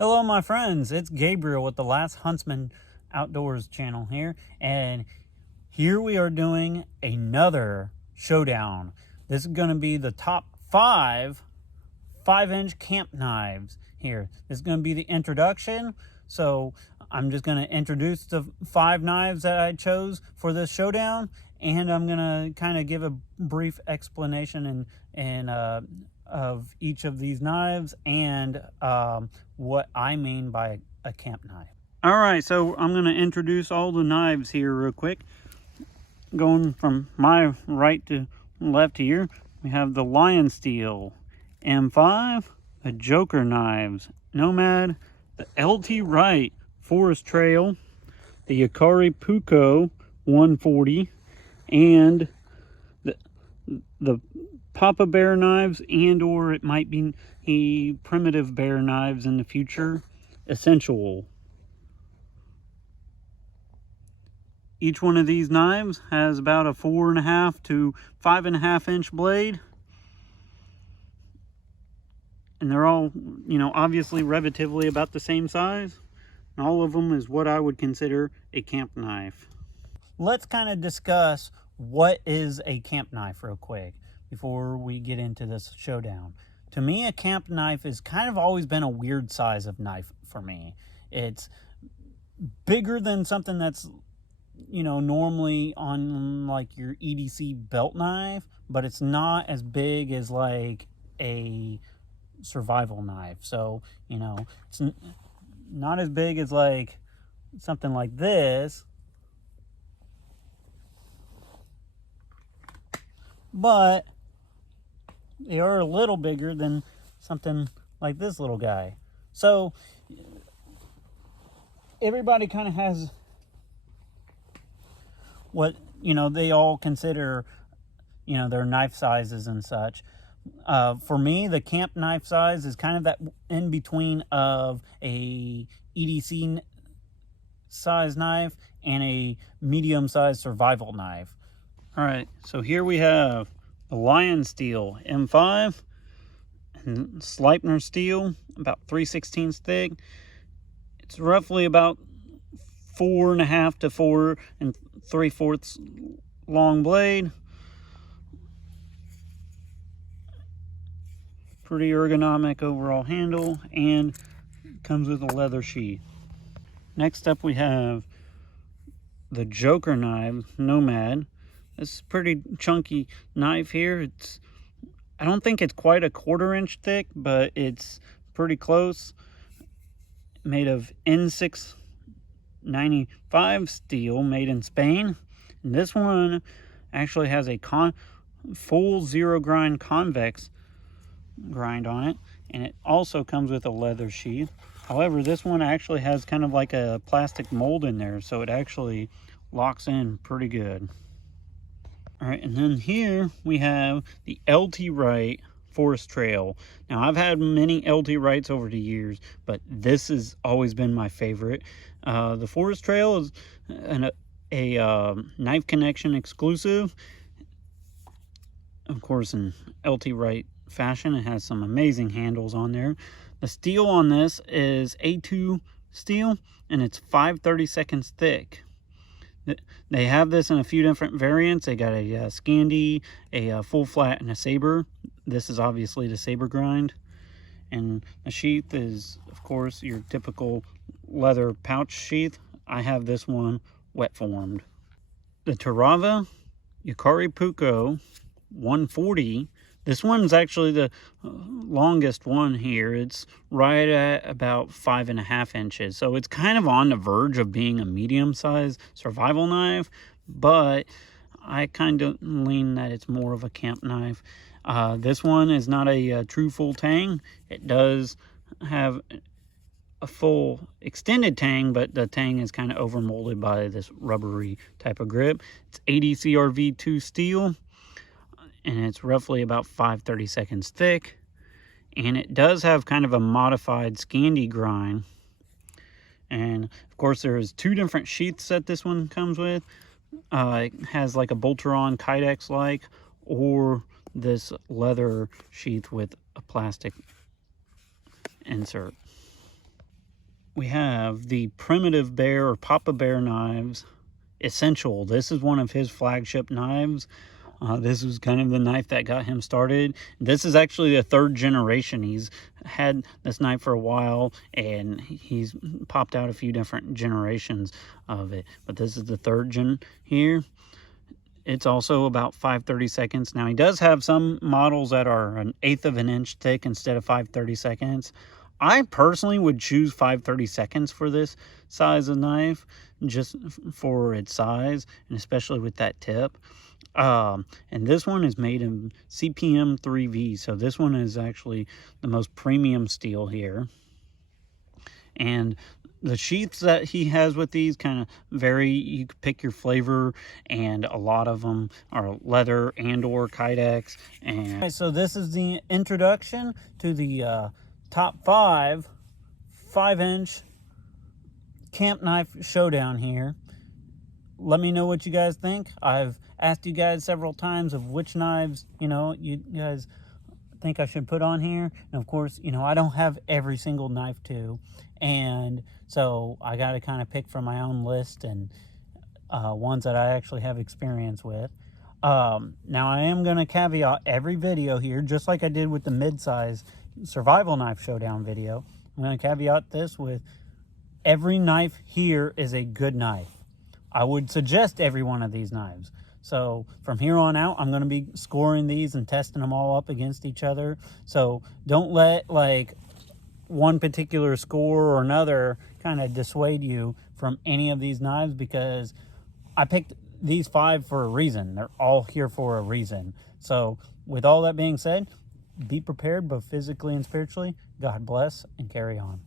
Hello my friends, it's Gabriel with the Last Huntsman Outdoors channel here, and here we are doing another showdown. This is going to be the top 5-inch camp knives here. This is going to be the introduction, so I'm just going to introduce the 5 knives that I chose for this showdown, and I'm going to kind of give a brief explanation of each of these knives and what I mean by a camp knife. All right, so I'm going to introduce all the knives here real quick. Going from my right to left here, we have the Lionsteel M5, the Joker knives, Nomad, the LT Wright Forest Trail, the Jaakaripuuko 140, and the Papa Bear knives, and or it might be a primitive bear knives in the future, Essential. Each one of these knives has about a 4.5 to 5.5 inch blade, and they're all, obviously relatively about the same size, and all of them is what I would consider a camp knife. Let's kind of discuss what is a camp knife real quick before we get into this showdown. To me, a camp knife has kind of always been a weird size of knife for me. It's bigger than something that's, normally on like your EDC belt knife, but it's not as big as like a survival knife. So, it's not as big as like something like this, but they are a little bigger than something like this little guy. So everybody kind of has what they all consider their knife sizes and such. For me, the camp knife size is kind of that in between of a EDC size knife and a medium sized survival knife. All right, so here we have the Lionsteel M5 and Sleipner steel, about 3/16 thick. It's roughly about 4.5 to 4 3/4 long blade. Pretty ergonomic overall handle, and comes with a leather sheath. Next up we have the Joker knife, Nomad. This is a pretty chunky knife here. I don't think it's quite a 1/4 inch thick, but it's pretty close. Made of N695 steel, made in Spain. And this one actually has a full zero grind convex grind on it, and it also comes with a leather sheath. However, this one actually has kind of like a plastic mold in there, so it actually locks in pretty good. All right, and then here we have the LT Wright Forest Trail. Now, I've had many LT Wrights over the years, but this has always been my favorite. The Forest Trail is a Knife Connection exclusive. Of course, in LT Wright fashion, it has some amazing handles on there. The steel on this is A2 steel, and it's 5/32 thick. They have this in a few different variants. They got a Scandi, a full flat, and a saber. This is obviously the saber grind. And the sheath is, of course, your typical leather pouch sheath. I have this one wet formed. The Terava Jaakaripuuko 140. This one's actually the longest one here. It's right at about 5.5 inches. So it's kind of on the verge of being a medium-sized survival knife, but I kind of lean that it's more of a camp knife. This one is not a true full tang. It does have a full extended tang, but the tang is kind of overmolded by this rubbery type of grip. It's ADCRV2 steel, and it's roughly about 5/32 thick, and it does have kind of a modified Scandi grind. And of course, there's 2 different sheaths that this one comes with. It has like a Bolteron Kydex like, or this leather sheath with a plastic insert. we have the Primitive Bear or Papa Bear knives Essential. This is one of his flagship knives. This was kind of the knife that got him started. This is actually the 3rd generation. He's had this knife for a while, and he's popped out a few different generations of it. But this is the 3rd gen here. It's also about 5/32. Now, he does have some models that are 1/8 of an inch thick instead of 5/32. I personally would choose 5/32 for this size of knife, just for its size, and especially with that tip. And this one is made in CPM 3V, so this one is actually the most premium steel here. And the sheaths that he has with these kind of vary. You can pick your flavor, and a lot of them are leather and or Kydex. And so this is the introduction to the top 5-inch camp knife showdown here. Let me know what you guys think. I've asked you guys several times of which knives, you guys think I should put on here. And of course, I don't have every single knife too. And so I got to kind of pick from my own list and ones that I actually have experience with. Now I am going to caveat every video here, just like I did with the mid-size survival knife showdown video. I'm going to caveat this with every knife here is a good knife. I would suggest every one of these knives. So from here on out, I'm going to be scoring these and testing them all up against each other. So don't let like one particular score or another kind of dissuade you from any of these knives, because I picked these 5 for a reason. They're all here for a reason. So with all that being said, be prepared both physically and spiritually. God bless, and carry on.